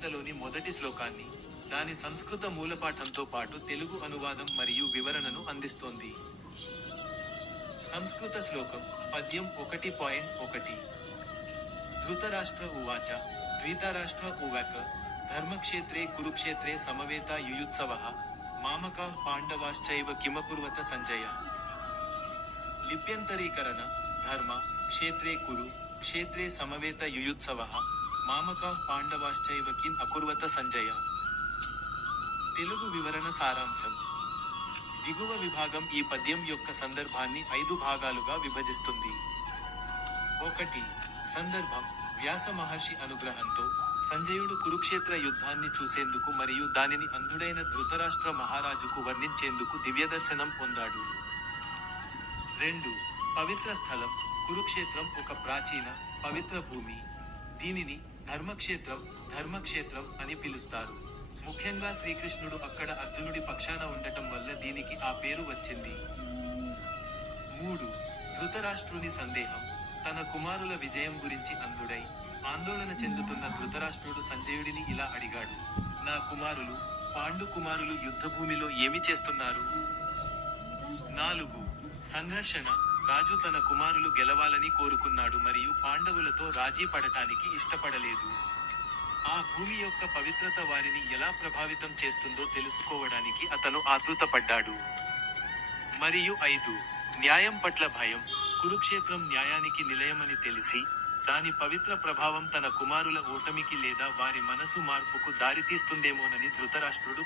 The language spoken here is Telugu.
భగవద్గీతలోని మొదటి శ్లోకాన్ని, దాని సంస్కృత మూలపాఠంతో పాటు తెలుగు అనువాదం మరియు వివరణను అందిస్తోంది. సంస్కృత శ్లోకం పద్యం 1.1 ధృతరాష్ట్ర ఉవాచ ధృతరాష్ట్ర ఉవాచ ధర్మక్షేత్రే కురుక్షేత్రే సమవేత యుయుత్సవః మామకాః పాండవాశ్చైవ కిమకుర్వత సంజయ. లిప్యంతరీకరణ ధర్మ క్షేత్రే కురు క్షేత్రే సమవేత యుయుత్సవః మామకాః పాండవాశ్చైవ కిం అకుర్వత సంజయ. తెలుగు వివరణ సారాంశం. దిగువ విభాగం ఈ పద్యం యొక్క సందర్భాన్ని 5 భాగాలుగా విభజిస్తుంది. 1. సందర్భం. వ్యాస మహర్షి అనుగ్రహంతో సంజయుడు కురుక్షేత్ర యుద్ధాన్ని చూసేందుకు మరియు దానిని అంధుడైన ధృతరాష్ట్ర మహారాజుకు వర్ణించేందుకు దివ్యదర్శనం పొందాడు. 2. పవిత్ర స్థలం. కురుక్షేత్రం ఒక ప్రాచీన, పవిత్ర భూమి. దీనిని ధర్మక్షేత్రం అని పిలుస్తారు. ముఖ్యంగా శ్రీకృష్ణుడు అక్కడ అర్జునుడి పక్షాన ఉండటం వల్ల దీనికి ఆ పేరు వచ్చింది. 3. ధృతరాష్ట్రుని సందేహం. తన కుమారుల విజయం గురించి అంధుడై ఆందోళన చెందుతున్న ధృతరాష్ట్రుడు సంజయుడిని ఇలా అడిగాడు: నా కుమారులు, పాండు కుమారులు యుద్ధభూమిలో ఏమి చేస్తున్నారు? 4. సంఘర్షణ. రాజు తన కుమారులు గెలవాలని కోరుకున్నాడు మరియు పాండవులతో రాజీ పడటానికి ఇష్టపడలేదు. ఆ భూమి యొక్క పవిత్రత వారిని ఎలా ప్రభావితం చేస్తుందో తెలుసుకోవడానికి అతను ఆతృతపడ్డాడు. మరియు 5. న్యాయం పట్ల భయం. కురుక్షేత్రం న్యాయానికి నిలయమని తెలిసి, దాని పవిత్ర ప్రభావం తన కుమారుల ఓటమికి లేదా వారి మనసు మార్పుకు దారితీస్తుందేమోనని ధృతరాష్ట్రుడు